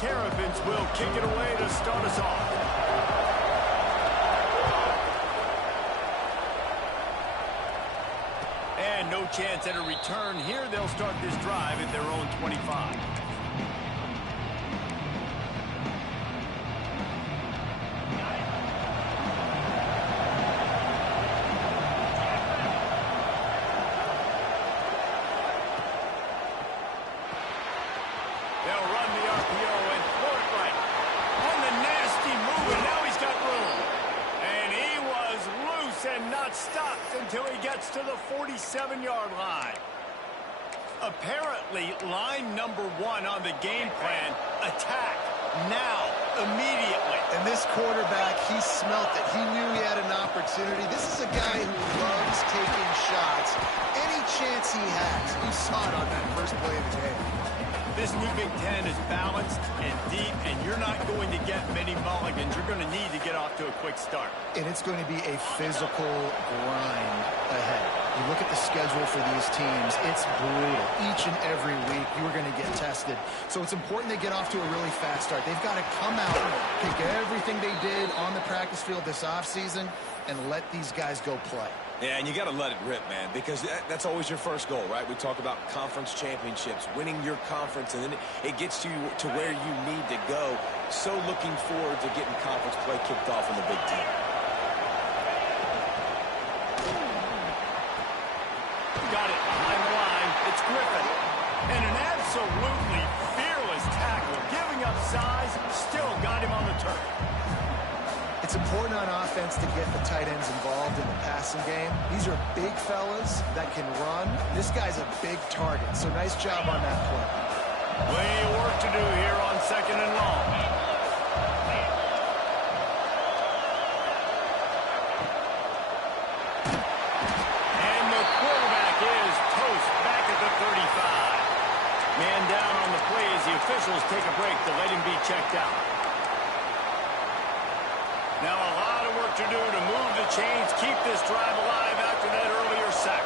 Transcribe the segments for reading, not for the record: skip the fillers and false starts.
Terrapins will kick it away to start us off. And no chance at a return here. They'll start this drive at their own 25. They'll run the RPO and throw it right. On the nasty move, and now he's got room. And he was loose and not stopped until he gets to the 47-yard line. Apparently, line number one on the game plan, attack now, immediately. And this quarterback, he smelt it. He knew he had an opportunity. This is a guy who loves taking shots. Any chance he has, you saw it on that first play of the game. This new Big Ten is balanced and deep, and you're not going to get many mulligans. You're going to need to get off to a quick start. And it's going to be a physical grind ahead. You look at the schedule for these teams, it's brutal. Each and every week, you are going to get tested. So it's important they get off to a really fast start. They've got to come out, pick everything they did on the practice field this offseason, and let these guys go play. Yeah, and you got to let it rip, man, because that's always your first goal, right? We talk about conference championships, winning your conference, and then it gets you to where you need to go. So looking forward to getting conference play kicked off in the Big Ten. Got it behind the line. It's Griffin. And an absolutely fearless tackle, giving up size, still got him on the turf. It's important on offense to get the tight ends involved in the passing game. These are big fellas that can run. This guy's a big target, so nice job on that play. Plenty of work to do here on 2nd and long. And the quarterback is toast back at the 35. Man down on the play as the officials take a break to let him be checked out. Now a lot of work to do to move the chains, keep this drive alive after that earlier sack.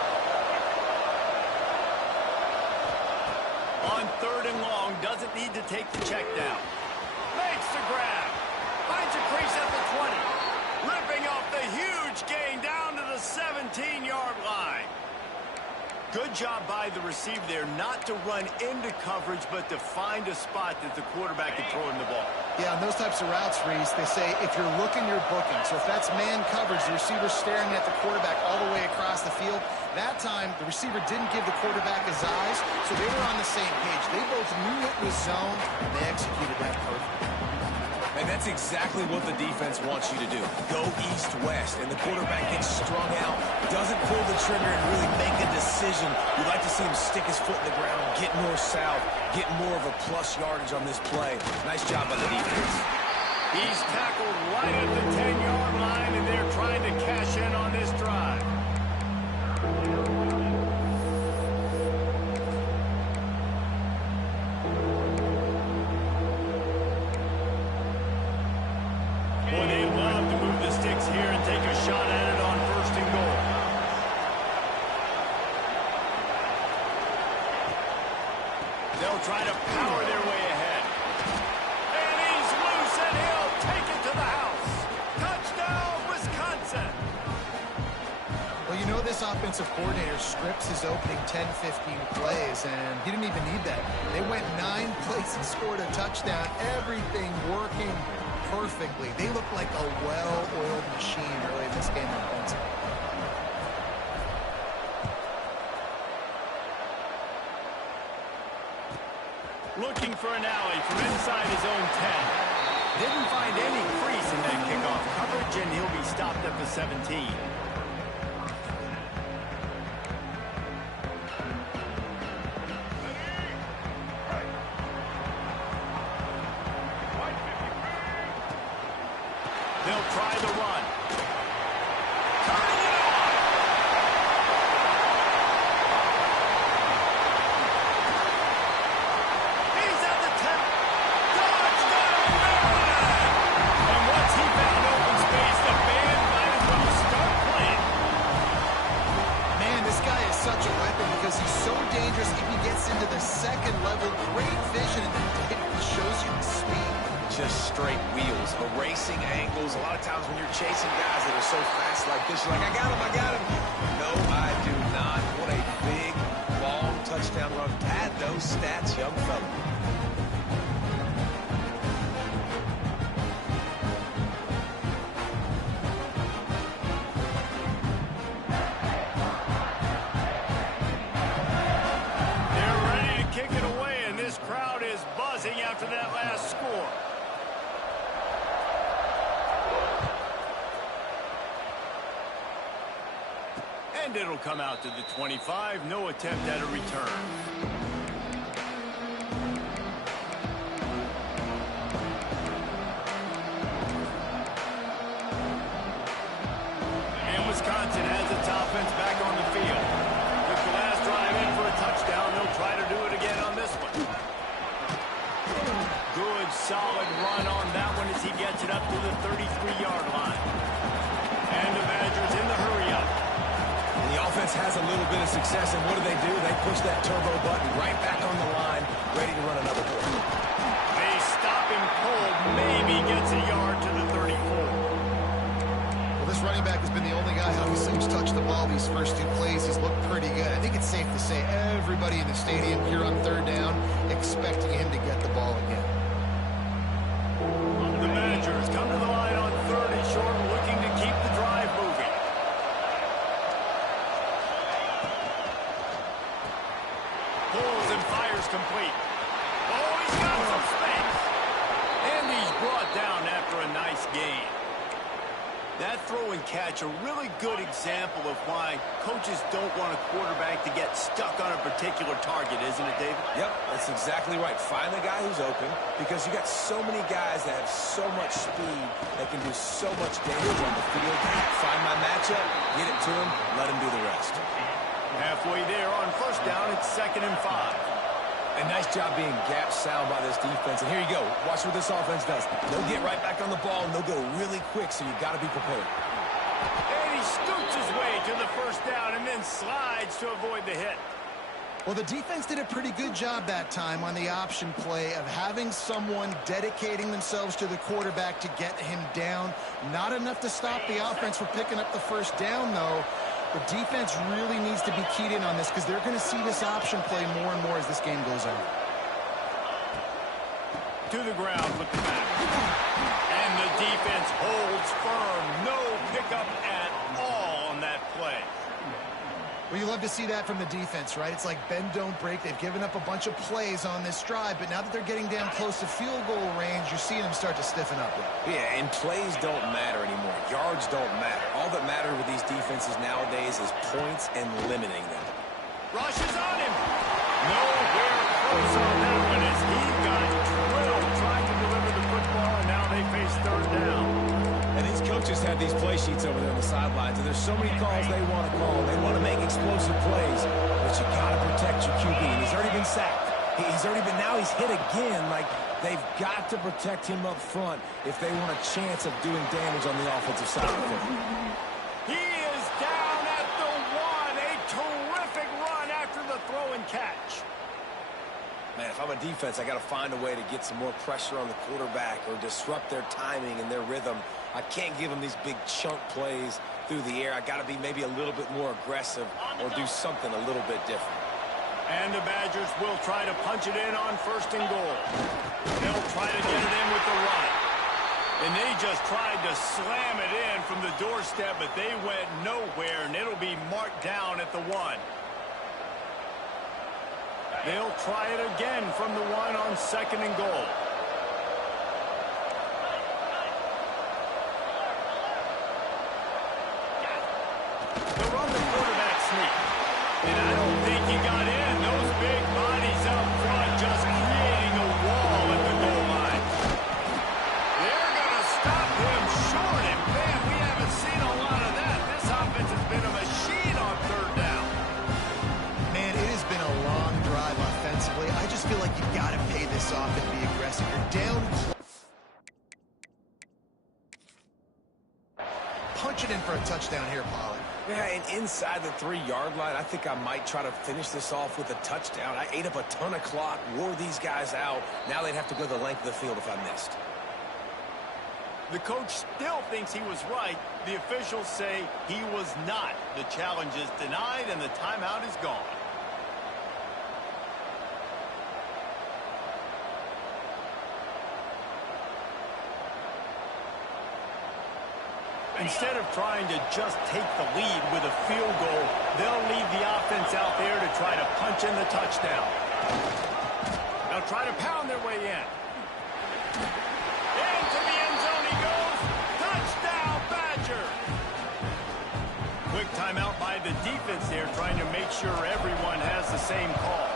On 3rd and long, doesn't need to take the check down. Makes the grab. Finds a crease at the 20. Ripping off the huge gain down to the 17-yard line. Good job by the receiver there not to run into coverage, but to find a spot that the quarterback can throw him the ball. Yeah, on those types of routes, Reese, they say if you're looking, you're booking. So if that's man coverage, the receiver's staring at the quarterback all the way across the field. That time, the receiver didn't give the quarterback his eyes, so they were on the same page. They both knew it was zone, and they executed that perfectly. And that's exactly what the defense wants you to do. Go east-west, and the quarterback gets strung out, doesn't pull the trigger and really make a decision. You'd like to see him stick his foot in the ground, get north-south, get more of a plus yardage on this play. Nice job by the defense. He's tackled right at the 10-yard line, and they're trying to cash in on this drive. Boy, they love to move the sticks here and take a shot at it on 1st and goal. They'll try to power their way ahead. And he's loose, and he'll take it to the house. Touchdown, Wisconsin. Well, you know this offensive coordinator scripts his opening 10-15 plays, and he didn't even need that. They went 9 plays and scored a touchdown. Everything working perfectly. They look like a well-oiled machine early in this game offensively. Looking for an alley from inside his own 10. Didn't find any crease in that kickoff coverage, and he'll be stopped at the 17. They'll try the run. Turning it on. He's at the 10. Touchdown, Maryland! And once he found open space, the band might as well start playing. Man, this guy is such a weapon because he's so dangerous if he gets into the second level. Great vision, and it shows you the speed. Just straight wheels, erasing angles. A lot of times when you're chasing guys that are so fast like this, you're like, I got him. No, I do not. What a big, long touchdown run. Pad those stats, young fella. They're ready to kick it away, and this crowd is buzzing after that last score. And it'll come out to the 25. No attempt at a return. And Wisconsin has its offense back on the field. Took the last drive in for a touchdown. They'll try to do it again on this one. Good, solid run on that one as he gets it up to the 33-yard line. And the Badgers in the hurry-up. The offense has a little bit of success, and what do? They push that turbo button right back on the line, ready to run another play. They stop him cold, maybe gets a yard to the 34. Well, this running back has been the only guy who's touched the ball these first two plays. He's looked pretty good. I think it's safe to say everybody in the stadium here on third down expecting him to get the ball again. The Badgers come to the line on third and short, looking to keep the drive moving. Pulls and fires complete. Oh, he's got some space. And he's brought down after a nice gain. That throw and catch, a really good example of why coaches don't want a quarterback to get stuck on a particular target, isn't it, David? Yep, that's exactly right. Find the guy who's open, because you got so many guys that have so much speed that can do so much damage on the field. Find my matchup, get it to him, let him do the rest. Halfway there on first down, it's 2nd and 5. A nice job being gap sound by this defense. And here you go. Watch what this offense does. They'll get right back on the ball, and they'll go really quick, so you got to be prepared. And he scoots his way to the first down and then slides to avoid the hit. Well, the defense did a pretty good job that time on the option play of having someone dedicating themselves to the quarterback to get him down. Not enough to stop the offense from picking up the first down, though. The defense really needs to be keyed in on this because they're going to see this option play more and more as this game goes on. To the ground with the back. And the defense holds firm. No pickup at all on that play. Well, you love to see that from the defense, right? It's like bend, don't break. They've given up a bunch of plays on this drive, but now that they're getting down close to field goal range, you're seeing them start to stiffen up. Yeah, and plays don't matter anymore. Yards don't matter. All that matters with these defenses nowadays is points and limiting them. Rush is on him. Nowhere close on that one as he got drilled trying to deliver the football, and now they face third down. And these coaches have these play sheets over there on the sidelines, and there's so many calls they want to call. They want to make explosive plays, but you got to protect your QB. And he's already been sacked. Now he's hit again. Like, they've got to protect him up front if they want a chance of doing damage on the offensive side of the field. He is down at the 1. A terrific run after the throw and catch. Man, if I'm a defense, I got to find a way to get some more pressure on the quarterback or disrupt their timing and their rhythm. I can't give them these big chunk plays through the air. I got to be maybe a little bit more aggressive or do something a little bit different. And the Badgers will try to punch it in on 1st and goal. They'll try to get it in with the run. And they just tried to slam it in from the doorstep, but they went nowhere, and it'll be marked down at the 1. They'll try it again from the 1 on 2nd and goal. They'll run the quarterback sneak. And I don't think he got in. Those big bodies up front just creating a wall at the goal line. They're going to stop him short. And, man, we haven't seen a lot of that. This offense has been a machine on third down. Man, it has been a long drive offensively. I just feel like you've got to pay this off and be aggressive. You're down. Punch it in for a touchdown here, Pollard. Yeah, and inside the 3-yard line, I think I might try to finish this off with a touchdown. I ate up a ton of clock, wore these guys out. Now they'd have to go the length of the field if I missed. The coach still thinks he was right. The officials say he was not. The challenge is denied, and the timeout is gone. Instead of trying to just take the lead with a field goal, they'll leave the offense out there to try to punch in the touchdown. They'll try to pound their way in. Into the end zone he goes. Touchdown, Badger! Quick timeout by the defense there, trying to make sure everyone has the same call.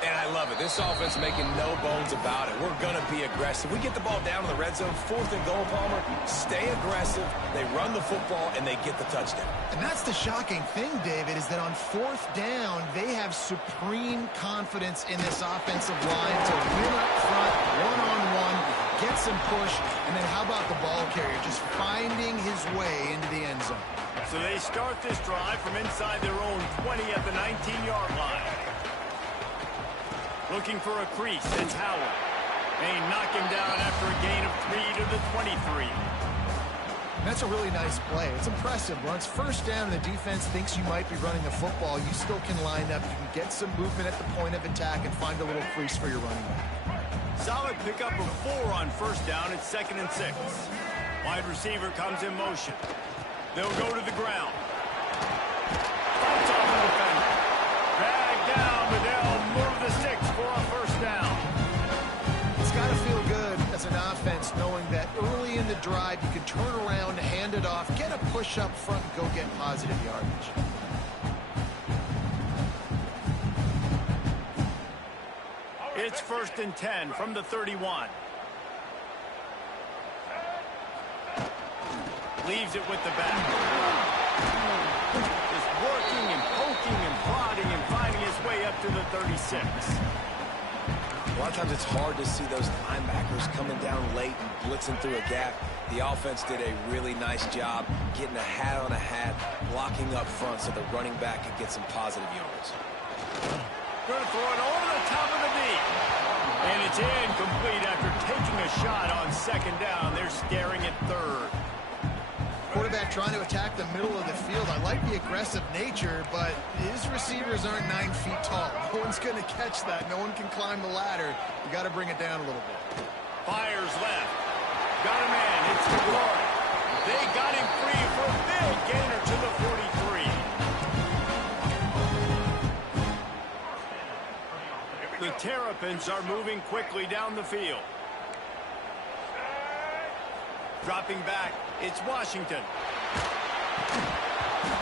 And I love it. This offense making no bones about it. We're going to be aggressive. We get the ball down in the red zone, 4th and goal, Palmer. Stay aggressive. They run the football, and they get the touchdown. And that's the shocking thing, David, is that on 4th down, they have supreme confidence in this offensive line to win up front, one-on-one, get some push, and then how about the ball carrier just finding his way into the end zone. So they start this drive from inside their own 20 at the 19-yard line. Looking for a crease, it's Howard. They knock him down after a gain of 3 to the 23. That's a really nice play. It's impressive. When it's 1st down and the defense thinks you might be running the football, you still can line up. You can get some movement at the point of attack and find a little crease for your running back. Solid pickup of 4 on 1st down. It's 2nd and 6. Wide receiver comes in motion. They'll go to the ground. Fights off the defender. Dragged down, but they'll move the sticks for a 1st down. It's got to feel good as an offense knowing that early in the drive you can turn around, hand it off, get a push up front, and go get positive yardage. It's 1st and 10 from the 31. Leaves it with the back. Just working and poking and prodding and finding his way up to the 36. A lot of times it's hard to see those linebackers coming down late and blitzing through a gap. The offense did a really nice job getting a hat on a hat, blocking up front so the running back could get some positive yards. Going to throw it over the top of the deep. And it's incomplete after taking a shot on 2nd down. They're staring at 3rd. Quarterback trying to attack the middle of the field. I like the aggressive nature, but his receivers aren't 9 feet tall. No one's going to catch that. No one can climb the ladder. You got to bring it down a little bit. Fires left. Got a man. It's DeGlory. They got him free for a big gainer to the 43. The Terrapins are moving quickly down the field. Dropping back, it's Washington.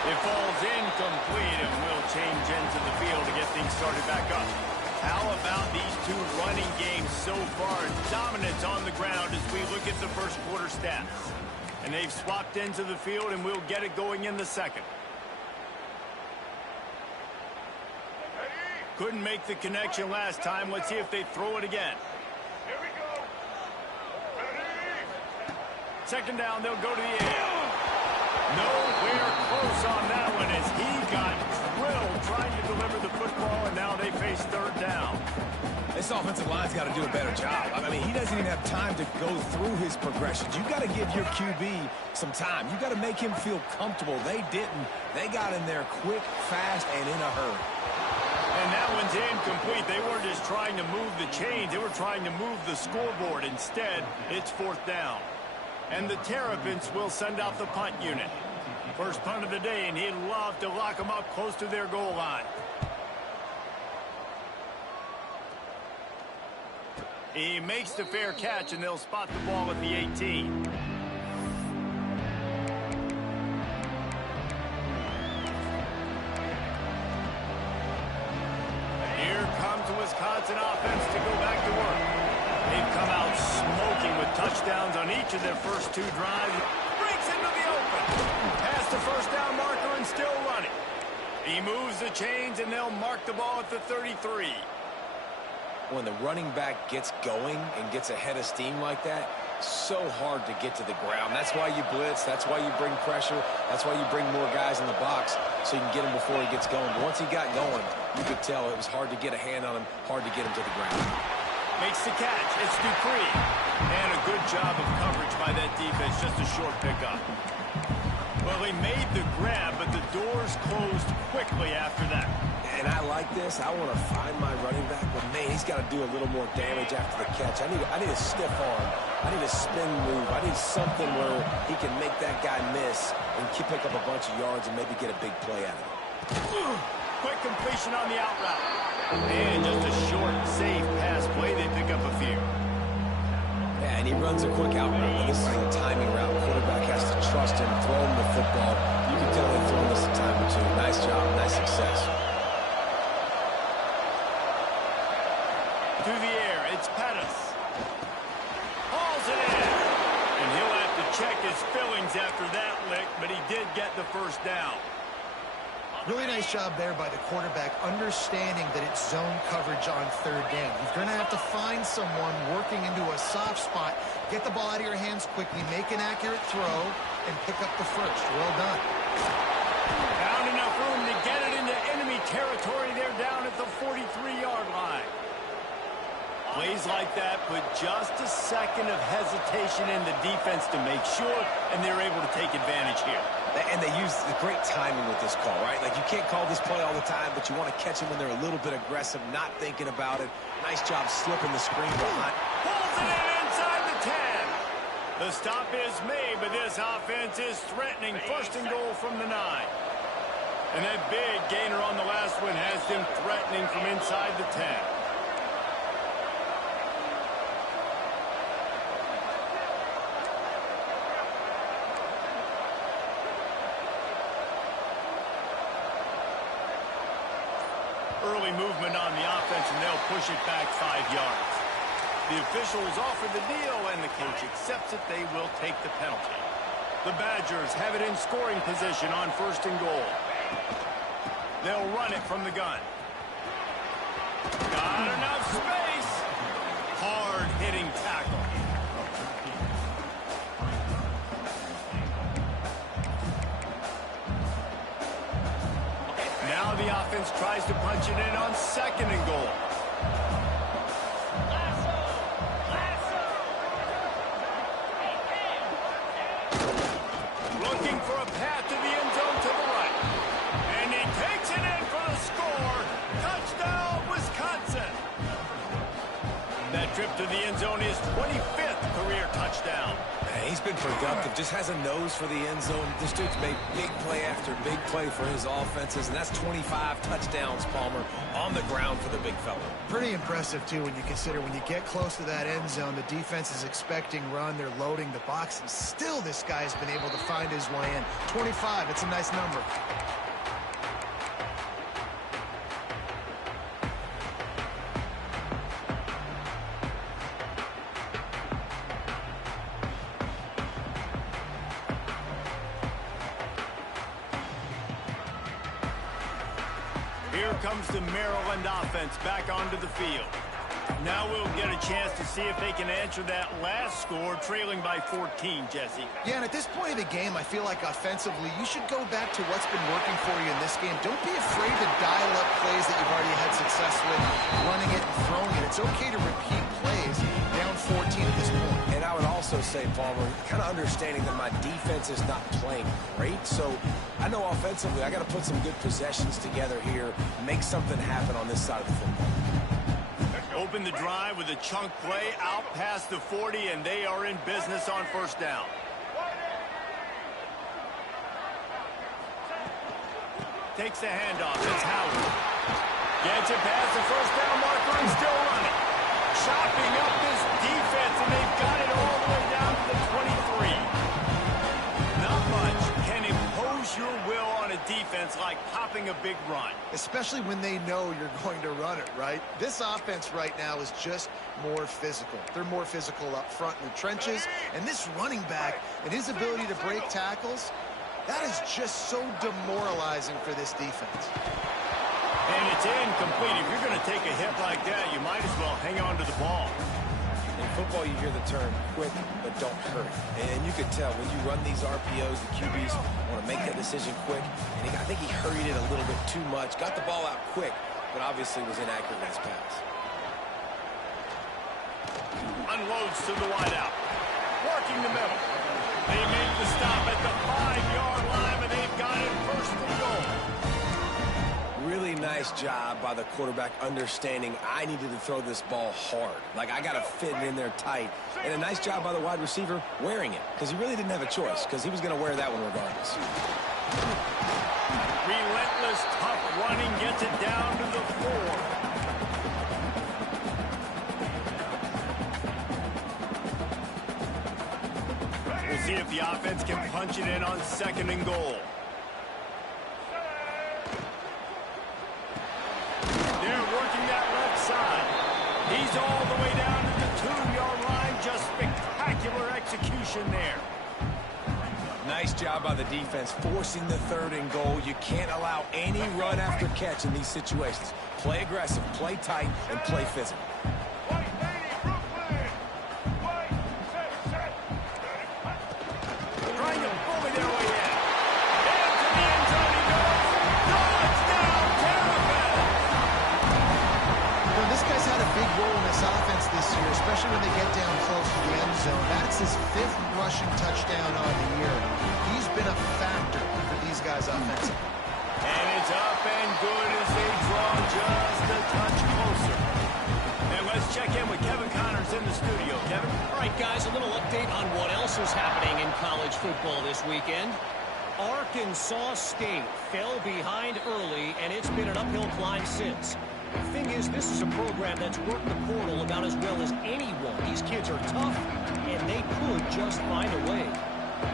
It falls incomplete and will change into the field to get things started back up. How about these two running games so far? Dominance on the ground as we look at the 1st quarter stats. And they've swapped into the field, and we'll get it going in the 2nd. Couldn't make the connection last time. Let's see if they throw it again. 2nd down, they'll go to the air. Nowhere close on that one as he got drilled trying to deliver the football, and now they face 3rd down. This offensive line's got to do a better job. I mean, he doesn't even have time to go through his progressions. You've got to give your QB some time. You've got to make him feel comfortable. They didn't. They got in there quick, fast, and in a hurry. And that one's incomplete. They weren't just trying to move the chains. They were trying to move the scoreboard. Instead, it's 4th down. And the Terrapins will send out the punt unit. First punt of the day, and he'd love to lock them up close to their goal line. He makes the fair catch, and they'll spot the ball at the 18. Here comes the Wisconsin offense to go back to work. They've come out smoking with touchdowns on each of their first 2 drives. Breaks into the open. Past the 1st down marker and still running. He moves the chains, and they'll mark the ball at the 33. When the running back gets going and gets ahead of steam like that, so hard to get to the ground. That's why you blitz. That's why you bring pressure. That's why you bring more guys in the box so you can get him before he gets going. But once he got going, you could tell it was hard to get a hand on him, hard to get him to the ground. Makes the catch. It's Dupree. And a good job of coverage by that defense. Just a short pickup. Well, he made the grab, but the doors closed quickly after that. And I like this. I want to find my running back, but man, he's got to do a little more damage after the catch. I need a stiff arm. I need a spin move. I need something where he can make that guy miss and pick up a bunch of yards and maybe get a big play out of it. Quick completion on the out route. And just a short, safe pass play. They pick up a few. Yeah, and he runs a quick out route. This is a timing route. Quarterback has to trust him, throw him the football. You can tell they've thrown this a time or two. Nice job, nice success. To the air, it's Pettis. Hauls it in. And he'll have to check his fillings after that lick, but he did get the first down. Really nice job there by the quarterback, understanding that it's zone coverage on third down. You're going to have to find someone working into a soft spot, get the ball out of your hands quickly, make an accurate throw, and pick up the first. Well done. Found enough room to get it into enemy territory. They're down at the 43-yard line. Plays like that put just a second of hesitation in the defense to make sure, and they're able to take advantage here. And they use the great timing with this call, right? Like, you can't call this play all the time, but you want to catch them when they're a little bit aggressive, not thinking about it. Nice job slipping the screen behind. Pulls it in inside the 10. The stop is made, but this offense is threatening. First and goal from the 9. And that big gainer on the last one has them threatening from inside the 10. Early movement on the offense, and they'll push it back 5 yards. The officials offer the deal, and the coach accepts it. They will take the penalty. The Badgers have it in scoring position on first and goal. They'll run it from the gun. Got enough space. Hard-hitting tackle. Now the offense tries to punch it in on second and goal. Looking for a path to the end zone to the right. And he takes it in for the score. Touchdown, Wisconsin. That trip to the end zone is 25th career touchdown. He's been productive, just has a nose for the end zone. This dude's made big play after big play for his offenses, and that's 25 touchdowns, Palmer, on the ground for the big fella. Pretty impressive, too, when you consider when you get close to that end zone, the defense is expecting run, they're loading the box, and still this guy's been able to find his way in. 25, it's a nice number. Here comes the Maryland offense back onto the field. Now we'll get a chance to see if they can answer that last score, trailing by 14, Jesse. Yeah, and at this point of the game, I feel like offensively, you should go back to what's been working for you in this game. Don't be afraid to dial up plays that you've already had success with, running it and throwing it. It's okay to repeat plays down 14 at this point. And I would also say, Palmer, kind of understanding that my defense is not playing great, so I know offensively I got to put some good possessions together here, make something happen on this side of the football. Open the drive with a chunk play out past the 40, and they are in business on first down. Takes the handoff. It's Howard. Gets it past the first down marker and still running. Chopping up this defense, and they've got it all the way down to the 23. Not much can impose your will on a defense like popping a big run. Especially when they know you're going to run it, right? This offense right now is just more physical. They're more physical up front in the trenches, and this running back and his ability to break tackles, that is just so demoralizing for this defense. And it's incomplete. If you're going to take a hit like that, you might as well hang on to the ball. In football, you hear the term quick, but don't hurry. And you can tell when you run these RPOs, the QBs want to make that decision quick. And I think he hurried it a little bit too much. Got the ball out quick, but obviously was inaccurate in his pass. Unloads to the wideout. Working the middle. They make the stop at the 5-yard line, but they've got it first and goal. Really nice job by the quarterback understanding I needed to throw this ball hard. Like, I got to fit it in there tight. And a nice job by the wide receiver wearing it, because he really didn't have a choice, because he was going to wear that one regardless. Relentless, tough running gets it down to the 4. We'll see if the offense can punch it in on 2nd and goal. He's all the way down to the 2-yard line. Just spectacular execution there. Nice job by the defense forcing the 3rd and goal. You can't allow any run after catch in these situations. Play aggressive, play tight, and play physical. Trying to bully their way in. Into the end zone he goes. Touchdown, Tampa! This guy's had a big role in this offense this year, especially when they get down close to the end zone. That's his 5th rushing touchdown on the year. He's been a factor for these guys offensively. And it's up and good as they draw just a touch closer. And let's check in with Kevin Connors in the studio. Kevin? All right, guys, a little update on what else is happening in college football this weekend. Arkansas State fell behind early, and it's been an uphill climb since. The thing is, this is a program that's worked the portal about as well as anyone. These kids are tough, and they could just find a way.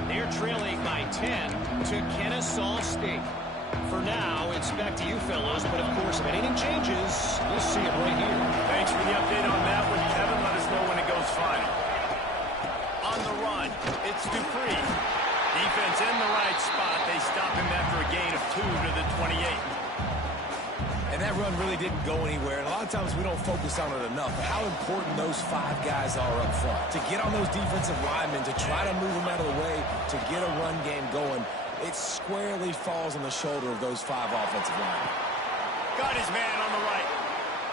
They're trailing by 10 to Kennesaw State. For now, it's back to you fellows, but of course, if anything changes, we'll see it right here. Thanks for the update on that one, Kevin. Let us know when it goes final. On the run, it's Dupree. Defense in the right spot. They stop him after a gain of 2 to the 28. And that run really didn't go anywhere. And a lot of times we don't focus on it enough. But how important those 5 guys are up front. To get on those defensive linemen, to try to move them out of the way, to get a run game going, it squarely falls on the shoulder of those 5 offensive linemen. Got his man on the right.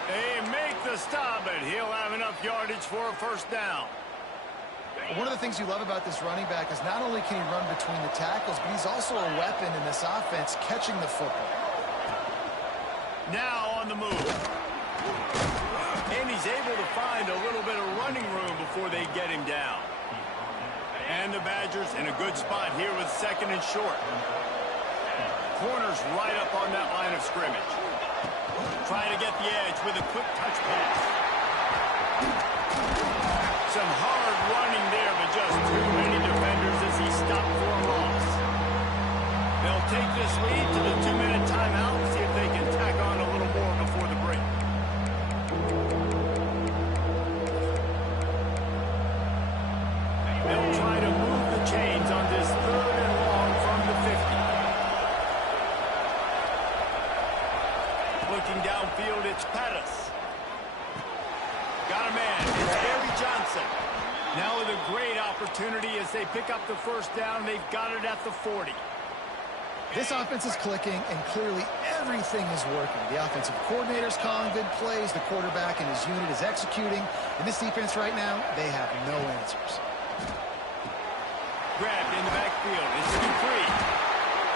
They make the stop, but he'll have enough yardage for a first down. One of the things you love about this running back is not only can he run between the tackles, but he's also a weapon in this offense catching the football. Now on the move. And he's able to find a little bit of running room before they get him down. And the Badgers in a good spot here with 2nd and short. Corners right up on that line of scrimmage. Trying to get the edge with a quick touch pass. Some hard running there, but just too many defenders as he stopped for a loss. They'll take this lead to the 2-minute timeout and see if they can tack on a little more before the break. They'll try to move the chains on this 3rd and long from the 50. Looking downfield, it's Pettis. Got a man. It's Barry Johnson. Now with a great opportunity as they pick up the first down. They've got it at the 40. This offense is clicking, and clearly everything is working. The offensive coordinator's calling good plays. The quarterback and his unit is executing. In this defense right now, they have no answers. Grabbed in the backfield. It's Dupree.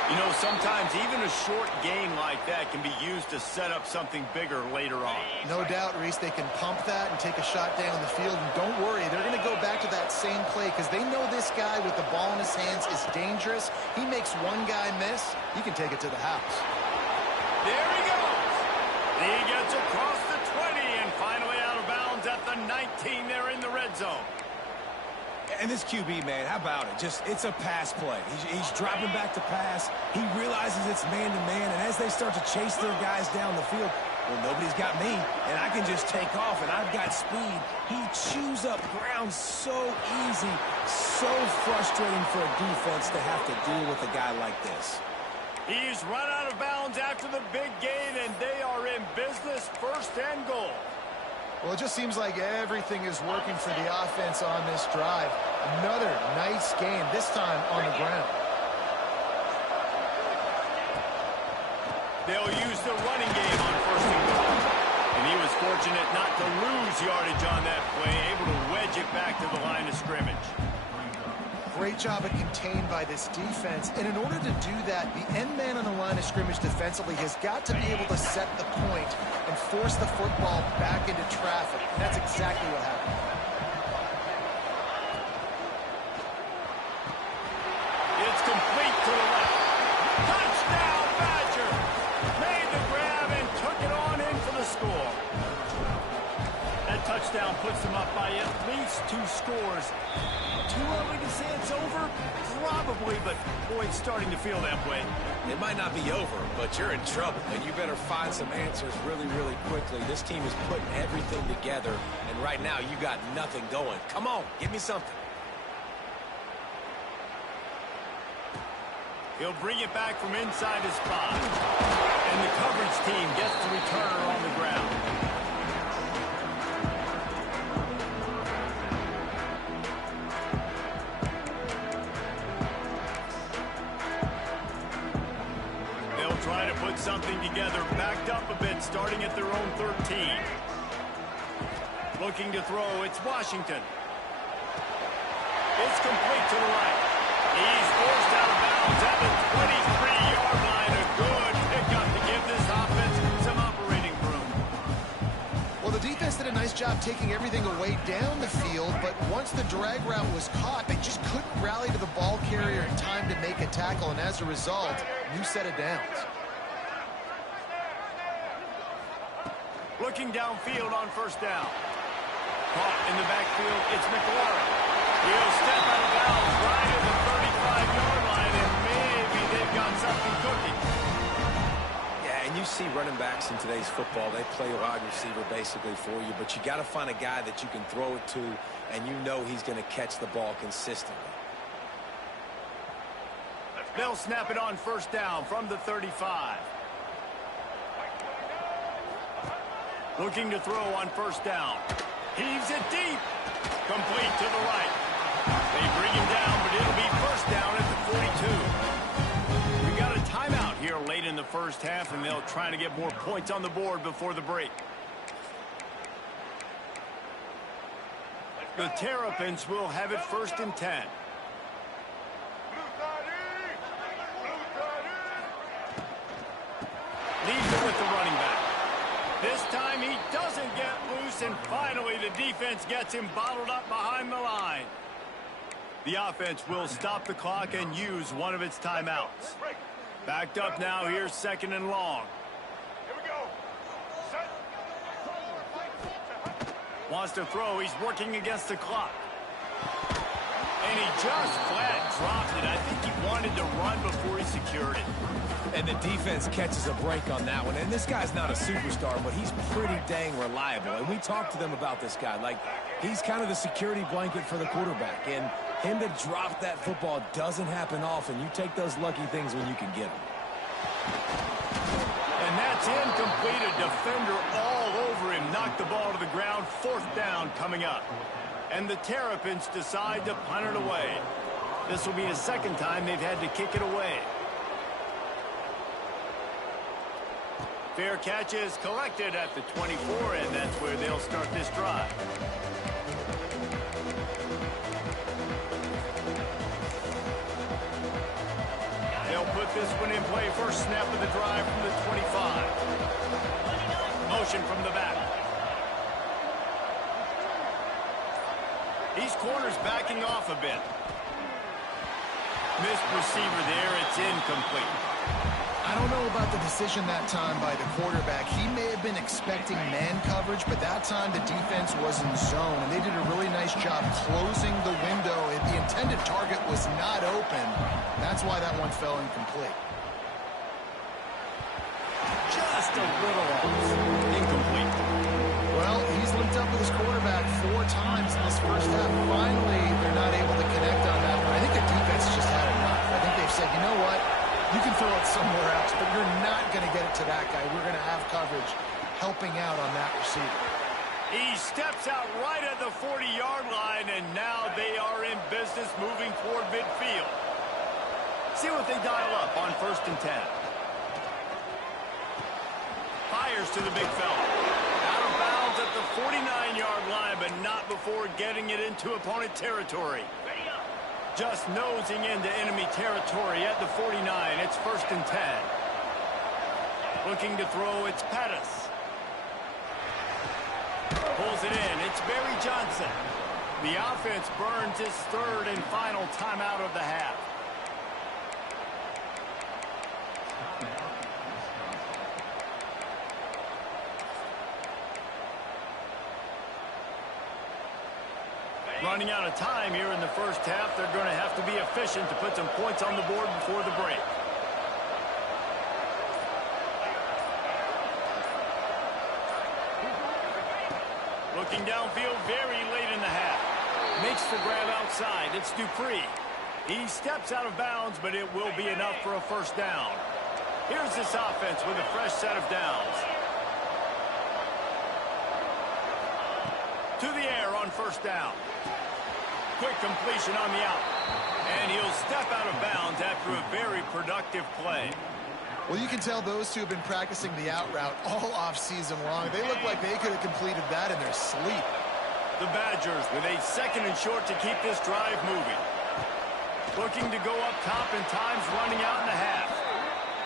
You know, sometimes even a short gain like that can be used to set up something bigger later on. No doubt, Reese, they can pump that and take a shot down the field. And don't worry, they're going to go back to that same play because they know this guy with the ball in his hands is dangerous. He makes one guy miss, he can take it to the house. There he goes. He gets across the 20 and finally out of bounds at the 19. They're in the red zone. And this QB, man, how about it? It's a pass play. He's dropping back to pass. He realizes it's man-to-man, and as they start to chase their guys down the field, well, nobody's got me, and I can just take off, and I've got speed. He chews up ground so easy, so frustrating for a defense to have to deal with a guy like this. He's run out of bounds after the big gain, and they are in business, 1st and goal. Well, it just seems like everything is working for the offense on this drive. Another nice game, this time on the ground. They'll use the running game on first and goal. And he was fortunate not to lose yardage on that play, able to wedge it back to the line of scrimmage. Great job at contained by this defense. And in order to do that, the end man on the line of scrimmage defensively has got to be able to set the point and force the football back into traffic. And that's exactly what happened. It's complete to the left. Touchdown, Badger! Made the grab and took it on in for the score. That touchdown puts them up by at least 2 scores. Too early to say it's over? Probably, but boy, it's starting to feel that way. It might not be over, but you're in trouble, and you better find some answers really, really quickly. This team is putting everything together, and right now you got nothing going. Come on, give me something. He'll bring it back from inside his spot. And the coverage team gets the returner on the ground. They'll try to put something together, backed up a bit, starting at their own 13. Looking to throw, it's Washington. It's complete to the right. He's forced out of bounds at the 23-yard line. A good pickup to give this offense some operating room. Well, the defense did a nice job taking everything away down the field, but once the drag route was caught, they just couldn't rally to the ball carrier in time to make a tackle, and as a result, new set of downs. Looking downfield on first down. Caught in the backfield, it's McLaurin. He'll step out of bounds right at the 35-yard line, and maybe they've got something cooking. Yeah, and you see running backs in today's football, they play wide receiver basically for you, but you got to find a guy that you can throw it to, and you know he's going to catch the ball consistently. They'll snap it on first down from the 35. Looking to throw on first down. Heaves it deep. Complete to the right. They bring him down, but it'll be first down at the 42. We got a timeout here late in the first half, and they'll try to get more points on the board before the break. The Terrapins will have it first and 10. Leaves it with the running back. This time he doesn't get loose, and finally the defense gets him bottled up behind the line. The offense will stop the clock and use one of its timeouts. Backed up now, here's second and long. Wants to throw, he's working against the clock. And he just flat dropped it. I think he wanted to run before he secured it. And the defense catches a break on that one. And this guy's not a superstar, but he's pretty dang reliable. And we talked to them about this guy. Like, he's kind of the security blanket for the quarterback. And him to drop that football doesn't happen often. You take those lucky things when you can get them. And that's incomplete. A defender all over him. Knocked the ball to the ground. Fourth down coming up. And the Terrapins decide to punt it away. This will be the second time they've had to kick it away. Fair catch is collected at the 24, and that's where they'll start this drive. They'll put this one in play. First snap of the drive from the 25. Motion from the back. These corners backing off a bit. Missed receiver there. It's incomplete. I don't know about the decision that time by the quarterback. He may have been expecting man coverage, but that time the defense was in zone, and they did a really nice job closing the window. The intended target was not open. That's why that one fell incomplete. Just a little off. Incomplete. Well, he's linked up with his quarterback 4 times in this first half. Finally, they're not able to connect on that one. I think the defense just had enough. I think they've said, you know what? You can throw it somewhere else, but you're not going to get it to that guy. We're going to have coverage helping out on that receiver. He steps out right at the 40-yard line, and now they are in business moving toward midfield. See what they dial up on 1st and 10. Fires to the big fella. Out of bounds at the 49-yard line, but not before getting it into opponent territory. Just nosing into enemy territory at the 49. It's 1st and 10. Looking to throw, it's Pettis. Pulls it in, it's Barry Johnson. The offense burns its 3rd and final timeout of the half. Running out of time here in the first half. They're going to have to be efficient to put some points on the board before the break. Looking downfield very late in the half. Makes the grab outside. It's Dupree. He steps out of bounds, but it will be enough for a first down. Here's this offense with a fresh set of downs. To the air on first down. Quick completion on the out. And he'll step out of bounds after a very productive play. Well, you can tell those two have been practicing the out route all off-season long. They look like they could have completed that in their sleep. The Badgers with a 2nd and short to keep this drive moving. Looking to go up top, and time's running out in the half.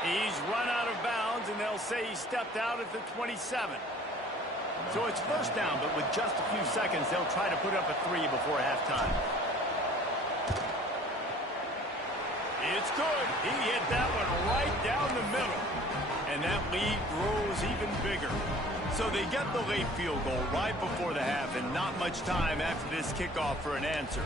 He's run out of bounds, and they'll say he stepped out at the 27. So it's first down, but with just a few seconds, they'll try to put up a 3 before halftime. It's good. He hit that one right down the middle. And that lead grows even bigger. So they get the late field goal right before the half, and not much time after this kickoff for an answer.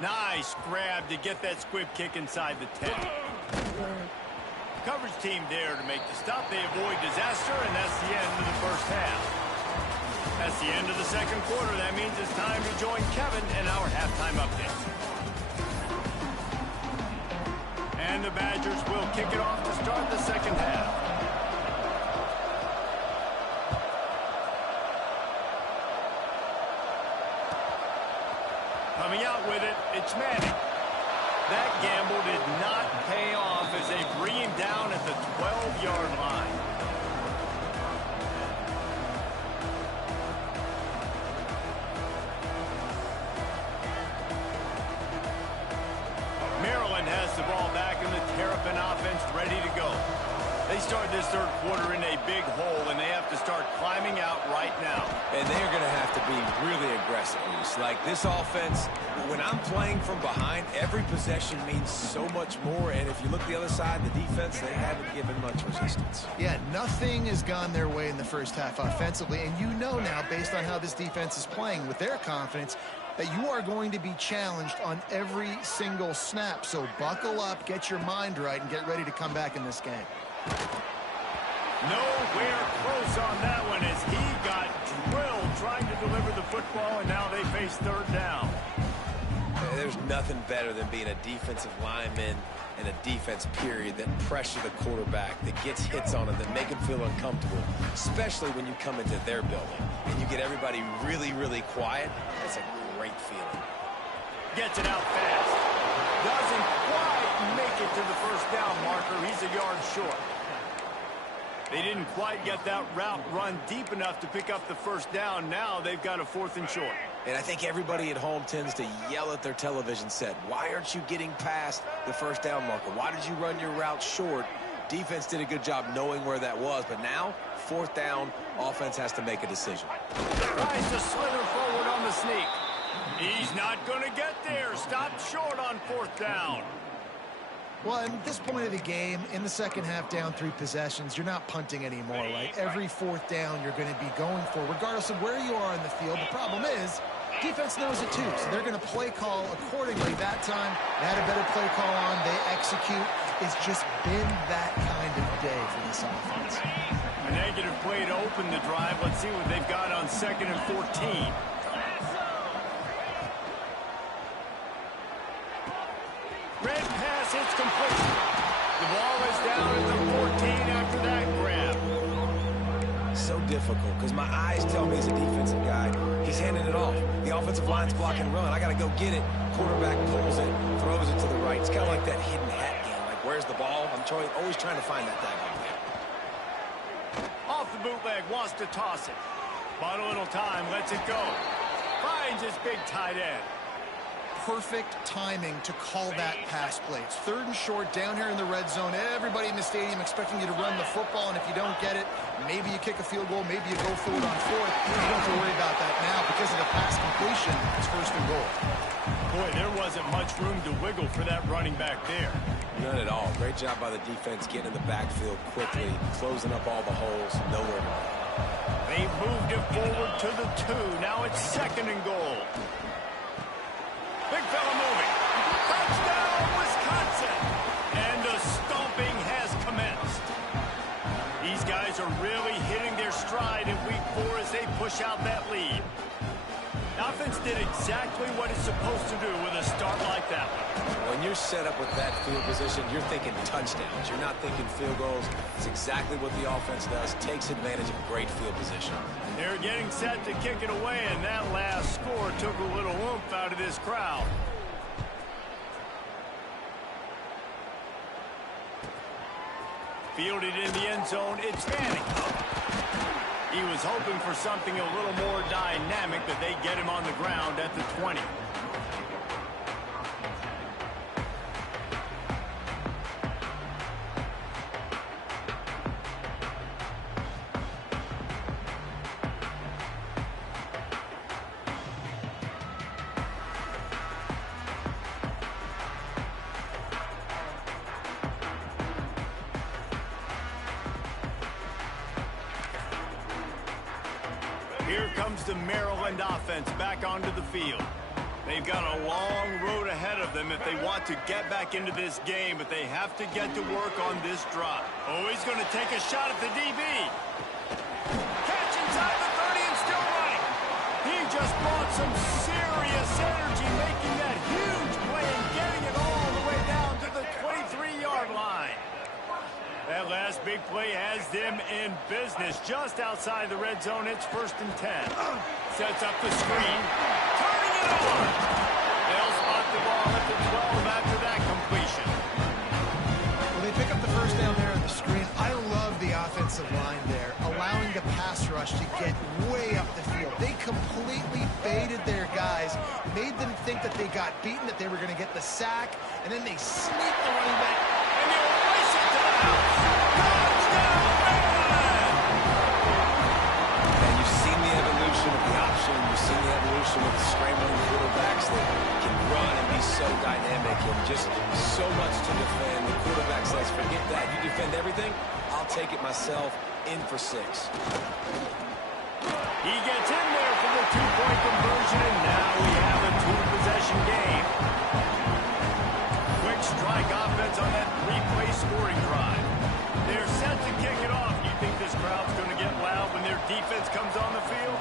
Nice grab to get that squib kick inside the 10. Coverage team there to make the stop. They avoid disaster, and that's the end of the first half. That's the end of the second quarter. That means it's time to join Kevin in our halftime update. And the Badgers will kick it off to start the second half. Coming out with it, it's Manning. That gamble did not pay off as they bring him down at the 12-yard line. Maryland has the ball back, and the Terrapin offense ready to go. They start this third quarter in a big hole, and they have to start climbing out right now. And they are going to have to be really aggressive. Like this offense, when I'm playing from behind, every possession means so much more. And if you look the other side, the defense, they haven't given much resistance. Yeah, nothing has gone their way in the first half offensively. And you know now, based on how this defense is playing with their confidence, that you are going to be challenged on every single snap. So buckle up, get your mind right, and get ready to come back in this game. Nowhere close on that one as he got drilled trying to deliver the football, and now they face third down. There's nothing better than being a defensive lineman and a defense period that pressure the quarterback, that gets hits on him, that make him feel uncomfortable, especially when you come into their building and you get everybody really, really quiet. That's a great feeling. Gets it out fast. Doesn't quite make it to the first down marker. He's a yard short. They didn't quite get that route run deep enough to pick up the first down. Now they've got a 4th and short. And I think everybody at home tends to yell at their television set, why aren't you getting past the first down marker? Why did you run your route short? Defense did a good job knowing where that was, but now, 4th down, offense has to make a decision. Tries to slither forward on the sneak. He's not going to get there. Stopped short on 4th down. Well, at this point of the game, in the second half, down 3 possessions, you're not punting anymore, right? Every 4th down you're going to be going for, regardless of where you are in the field. The problem is, defense knows it too, so they're going to play call accordingly. That time, they had a better play call on. They execute. It's just been that kind of day for this offense. A negative play to open the drive. Let's see what they've got on 2nd and 14. Red pass, it's complete. The ball is down after that grab. So difficult because my eyes tell me as a defensive guy, he's handing it off. The offensive line's blocking run. I got to go get it. Quarterback pulls it, throws it to the right. It's kind of like that hidden hat game. Like, where's the ball? I'm always trying to find that daggone thing. Off the bootleg, wants to toss it. Bought a little time, lets it go. Finds his big tight end. Perfect timing to call that pass play. It's 3rd and short down here in the red zone. Everybody in the stadium expecting you to run the football, and if you don't get it, maybe you kick a field goal, maybe you go for it on 4th. You don't have to worry about that now because of the pass completion. It's 1st and goal. Boy, there wasn't much room to wiggle for that running back there. None at all. Great job by the defense getting in the backfield quickly, closing up all the holes, nowhere to run. They moved it forward to the 2. Now it's 2nd and goal. Big fella moving. Touchdown, Wisconsin. And the stomping has commenced. These guys are really hitting their stride in week 4 as they push out that lead. The offense did exactly what it's supposed to do with a start like that one. When you're set up with that field position, you're thinking touchdowns. You're not thinking field goals. It's exactly what the offense does. Takes advantage of great field position. They're getting set to kick it away, and that last score took a little oomph out of this crowd. Fielded in the end zone, it's Manning. He was hoping for something a little more dynamic, but they get him on the ground at the 20. Here comes the Maryland offense back onto the field. They've got a long road ahead of them if they want to get back into this game, but they have to get to work on this drive. Oh, he's going to take a shot at the DB. Catch inside the 30 and still running. He just brought some serious energy, making that huge play and getting it all the way down to the 23-yard line. That last big play has them in business just outside the red zone. It's 1st and 10. Sets up the screen. Turning it over. They'll spot the ball at the 12 after that completion. Well, they pick up the 1st down there on the screen. I love the offensive line there, allowing the pass rush to get way up the field. They completely baited their guys, made them think that they got beaten, that they were going to get the sack, and then they sneak the running back. And they'll race it to the house. Touchdown, Maryland! And you've seen the evolution of the option. You've seen the evolution of the scrambling quarterbacks that can run and be so dynamic and just so much to defend. The quarterback says, forget that. You defend everything, I'll take it myself. In for 6. He gets in there for the 2-point conversion, and now we have a 2-possession game. Quick strike offense on that 3-play scoring drive. They're set to kick it off. You think this crowd's going to get loud when their defense comes on the field?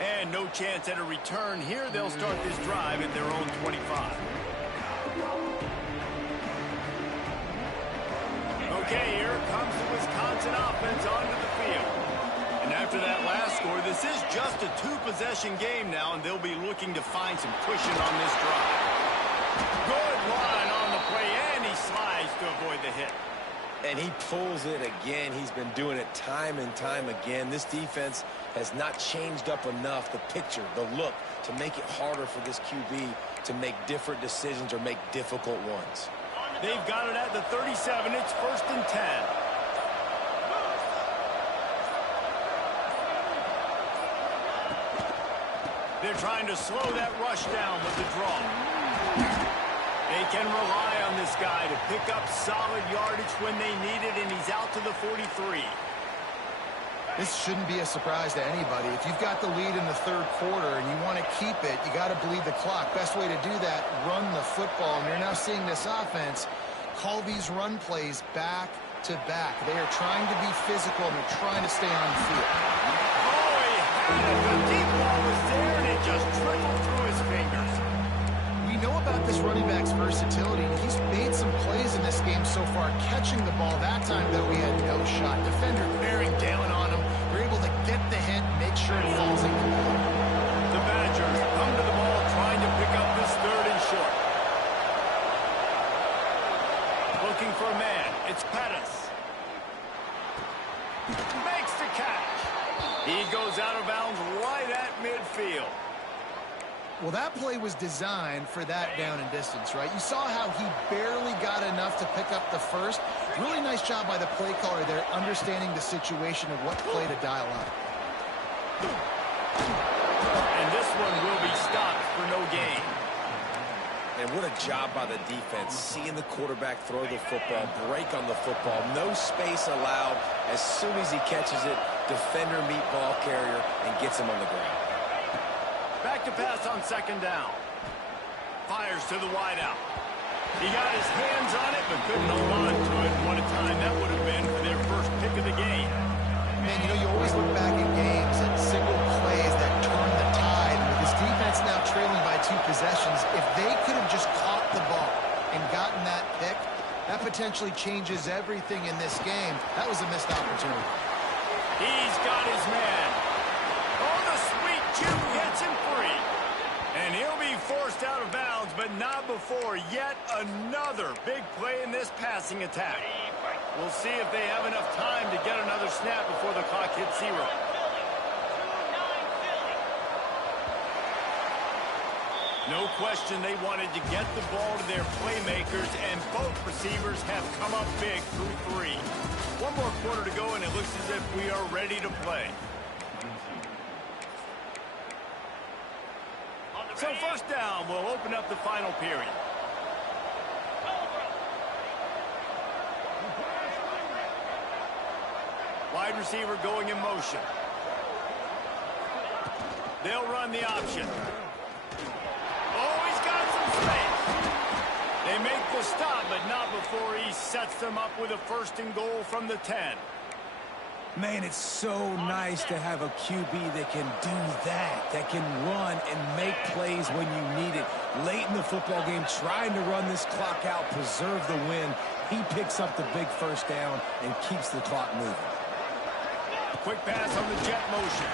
And no chance at a return here. They'll start this drive at their own 25. Okay, here comes the Wisconsin offense onto the field. And after that last score, this is just a 2-possession game now, and they'll be looking to find some cushion on this drive. Good line on the play, and he slides to avoid the hit. And he pulls it again. He's been doing it time and time again. This defense has not changed up enough the picture, the look, to make it harder for this QB to make different decisions or make difficult ones. They've got it at the 37. It's 1st and 10. They're trying to slow that rush down with the draw. They can rely on this guy to pick up solid yardage when they need it, and he's out to the 43. This shouldn't be a surprise to anybody. If you've got the lead in the 3rd quarter and you want to keep it, you got to bleed the clock. Best way to do that, run the football. And you're now seeing this offense call these run plays back to back. They are trying to be physical, and they're trying to stay on the field. Oh, he had it. The deep ball was there, and it just trickled through his fingers. We know about this running back's versatility. He's made some plays in so far catching the ball. That time, though, we had no shot. Defender bearing down on him. They're able to get the hit, make sure it falls incomplete. The Badgers come to the ball trying to pick up this 3rd and short. Looking for a man. It's Pettis. Makes the catch. He goes out of bounds right at midfield. Well, that play was designed for that down and distance, right? You saw how he barely got enough to pick up the first. Really nice job by the play caller there, understanding the situation of what play to dial up. And this one will be stopped for no gain. And what a job by the defense, seeing the quarterback throw the football, break on the football, no space allowed. As soon as he catches it, defender meet ball carrier and gets him on the ground. Back to pass on 2nd down. Fires to the wideout. He got his hands on it, but couldn't hold on to it. What a time that would have been for their first pick of the game. Man, you know, you always look back at games at single plays that turn the tide. With this defense now trailing by 2 possessions, if they could have just caught the ball and gotten that pick, that potentially changes everything in this game. That was a missed opportunity. He's got his man. Oh, the sweet juke gets him free. And he'll be forced out of bounds, but not before yet another big play in this passing attack. We'll see if they have enough time to get another snap before the clock hits 0. No question they wanted to get the ball to their playmakers, and both receivers have come up big through 3. One more quarter to go, and it looks as if we are ready to play. So 1st down will open up the final period. Wide receiver going in motion. They'll run the option. Oh, he's got some space. They make the stop, but not before he sets them up with a 1st and goal from the 10. Man, it's so nice to have a QB that can do that can run and make plays when you need it. Late in the football game, trying to run this clock out, preserve the win. He picks up the big 1st down and keeps the clock moving. Quick pass on the jet motion.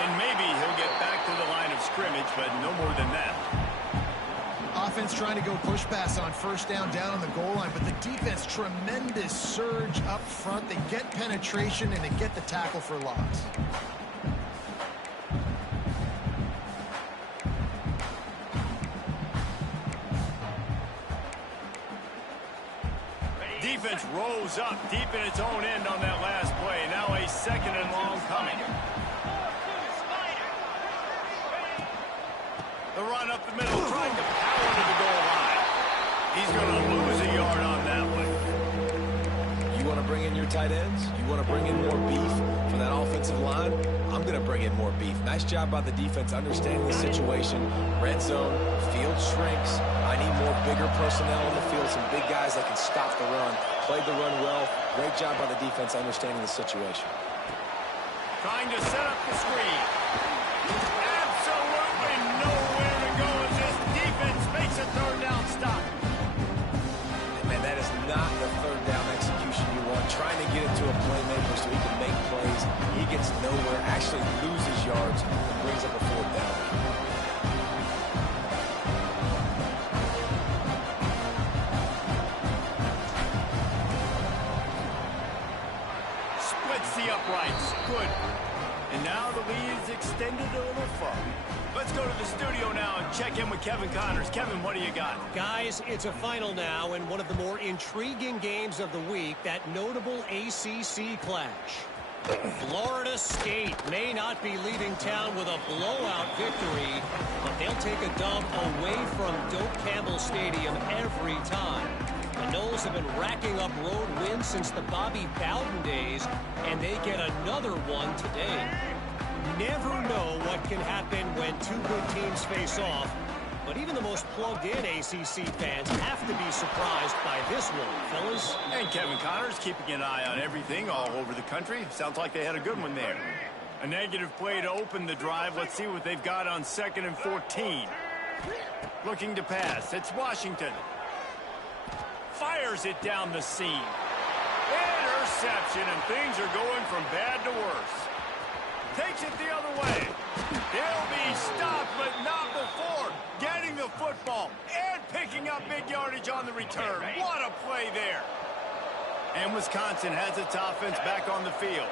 And maybe he'll get back to the line of scrimmage, but no more than that. Offense trying to go push pass on 1st down on the goal line, but the defense, tremendous surge up front. They get penetration, and they get the tackle for loss. Defense rose up deep in its own end on that last play. Now a 2nd and long coming. The run up the middle, trying to power to the goal line. He's going to lose a yard on that one. You want to bring in your tight ends? You want to bring in more beef for that offensive line? I'm going to bring in more beef. Nice job by the defense understanding the situation. Red zone, field shrinks. I need more bigger personnel on the field, some big guys that can stop the run. Played the run well. Great job by the defense understanding the situation. Trying to set up the screen. Absolutely nowhere to go as this defense makes a 3rd down stop. And man, that is not the 3rd down execution you want. Trying to get it to a playmaker so he can make plays. He gets nowhere, actually loses yards, and brings up a 4th down. The uprights. Good. And now the lead is extended a little further. Let's go to the studio now and check in with Kevin Connors. Kevin, what do you got? Guys, it's a final now in one of the more intriguing games of the week, that notable ACC clash. Florida State may not be leaving town with a blowout victory, but they'll take a dub away from Doak Campbell Stadium every time. The Noles have been racking up road wins since the Bobby Bowden days, and they get another one today. Never know what can happen when 2 good teams face off, but even the most plugged-in ACC fans have to be surprised by this one, fellas. And Kevin Connors keeping an eye on everything all over the country. Sounds like they had a good one there. A negative play to open the drive. Let's see what they've got on 2nd and 14. Looking to pass. It's Washington. Fires it down the seam. Interception, and things are going from bad to worse. Takes it the other way. He'll be stopped, but not before getting the football and picking up big yardage on the return. What a play there. And Wisconsin has its offense back on the field.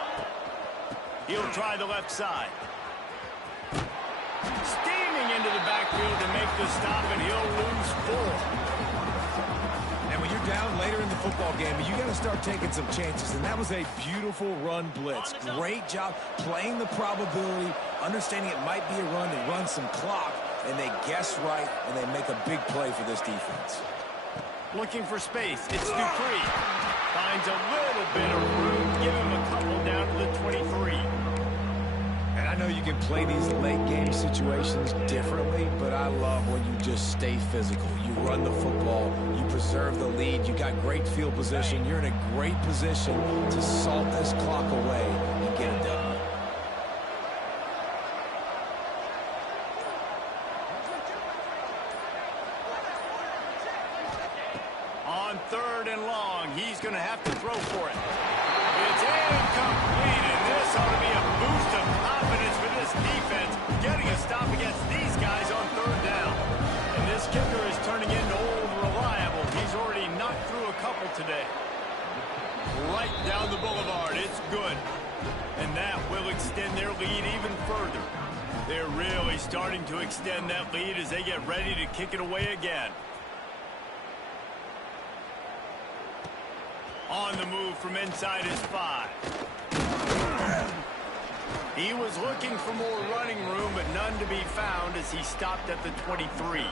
He'll try the left side. Steaming into the backfield to make the stop, and he'll lose 4. And when you're down later in the football game, you got to start taking some chances. And that was a beautiful run blitz. Great job playing the probability, understanding it might be a run and run some clock. And they guess right, and they make a big play for this defense. Looking for space. It's Dupree. Finds a little bit of room. Give him a couple down to the 23. And I know you can play these late game situations differently, but I love when you just stay physical. You run the football, you preserve the lead, you got great field position, you're in a great position to salt this clock away and get it done. On 3rd and long, he's going to have to throw for it. It's incomplete, and this ought to be a boost of confidence for this defense, getting a stop against these guys on 3rd down. And this kicker is turning into old reliable. He's already knocked through a couple today. Right down the boulevard. It's good. And that will extend their lead even further. They're really starting to extend that lead as they get ready to kick it away again. On the move from inside his 5. He was looking for more running room, but none to be found as he stopped at the 23.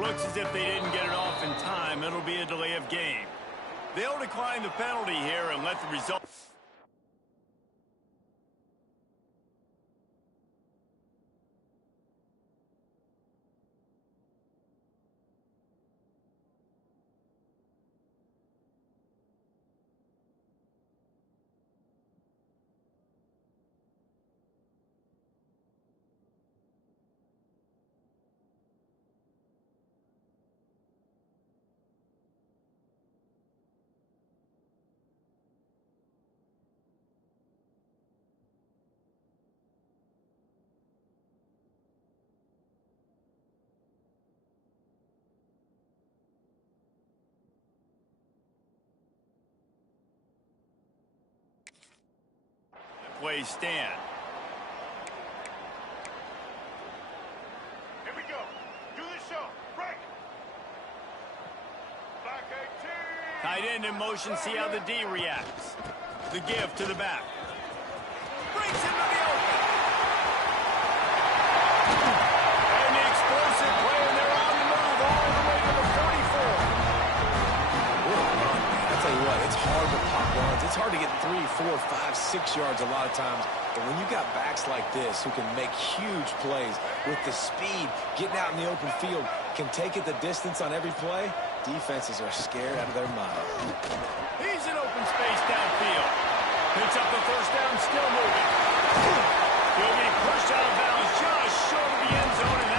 Looks as if they didn't get it off in time. It'll be a delay of game. They'll decline the penalty here and let the result... Play stand. Here we go. Do the show. Break. Back 18. Tight end in motion. See how the D reacts. The give to the back. Breaks into the open. And the explosive play, and they're on the move all the way to the 44. What a run, man. I tell you what, it's hard to pop runs. It's hard to get 3, 4, 5, 6 yards a lot of times. But when you got backs like this who can make huge plays with the speed, getting out in the open field, can take it the distance on every play, defenses are scared out of their mind. He's in open space downfield. Picks up the first down, still moving. He'll be pushed out of bounds just short of the end zone, and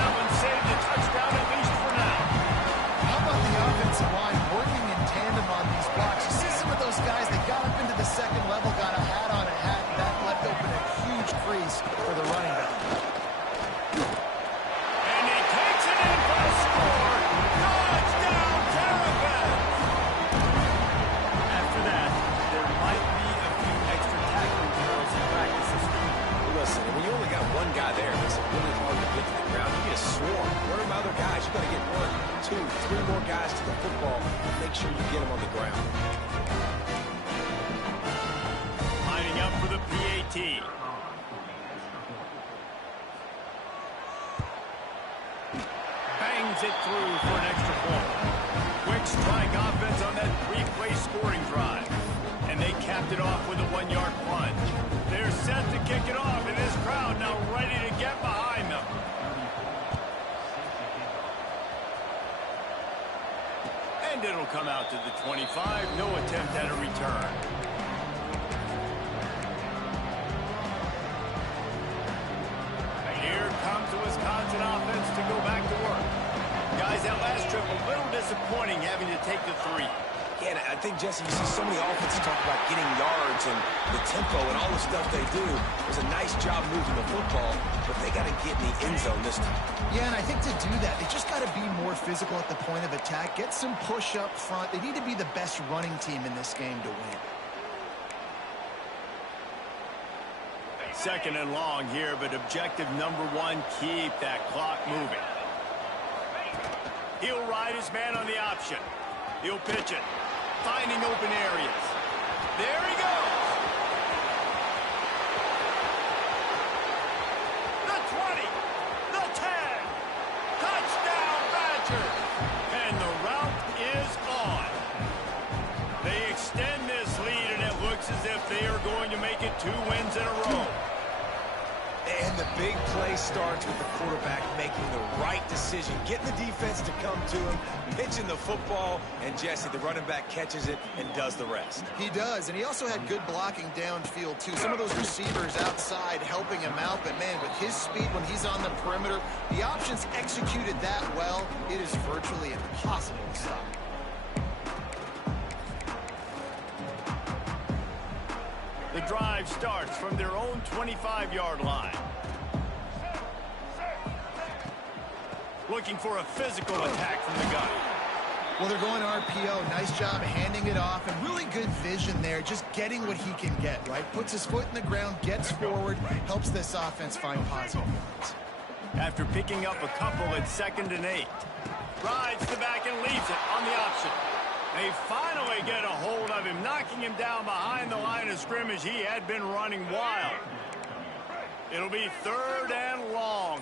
just got to get 1, 2, 3 more guys to the football and make sure you get them on the ground. Lining up for the PAT. Bangs it through for an extra point. Quick strike offense on that 3-play scoring drive. And they capped it off with a 1-yard plunge. They're set to kick it off, and this crowd now ready to get behind them. And it'll come out to the 25. No attempt at a return. Here comes the Wisconsin offense to go back to work. Guys, that last trip a little disappointing having to take the 3. Yeah, I think, Jesse, you see so many offenses talk about getting yards and the tempo and all the stuff they do. It was a nice job moving the football, but they got to get in the end zone this time. Yeah, and I think to do that, they just got to be more physical at the point of attack, get some push up front. They need to be the best running team in this game to win. Second and long here, but objective number 1, keep that clock moving. He'll ride his man on the option. He'll pitch it, finding open areas. There he goes. The 20, the 10, touchdown Badgers. And the route is on. They extend this lead, and it looks as if they are going to make it 2 wins in a row. And the big play starts with the quarterback making the right decision, getting the defense to come to him, pitching the football, and Jesse, the running back, catches it and does the rest. He does, and he also had good blocking downfield, too. Some of those receivers outside helping him out, but, man, with his speed when he's on the perimeter, the options executed that well, it is virtually impossible to stop. The drive starts from their own 25-yard line. Looking for a physical attack from the gun. Well, they're going RPO. Nice job handing it off, and really good vision there, just getting what he can get, right? Puts his foot in the ground, gets forward, helps this offense find positive yards. After picking up a couple at 2nd and 8. Rides the back and leaves it on the option. They finally get a hold of him, knocking him down behind the line of scrimmage. He had been running wild. It'll be 3rd and long.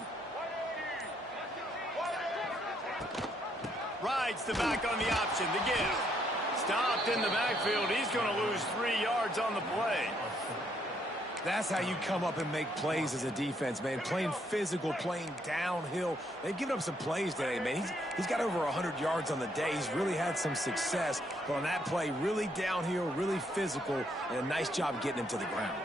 Rides the back on the option. The give. Stopped in the backfield. He's going to lose 3 yards on the play. That's how you come up and make plays as a defense, man. Playing physical, playing downhill. They've given up some plays today, man. He's got over 100 yards on the day. He's really had some success. But on that play, really downhill, really physical, and a nice job getting him to the ground.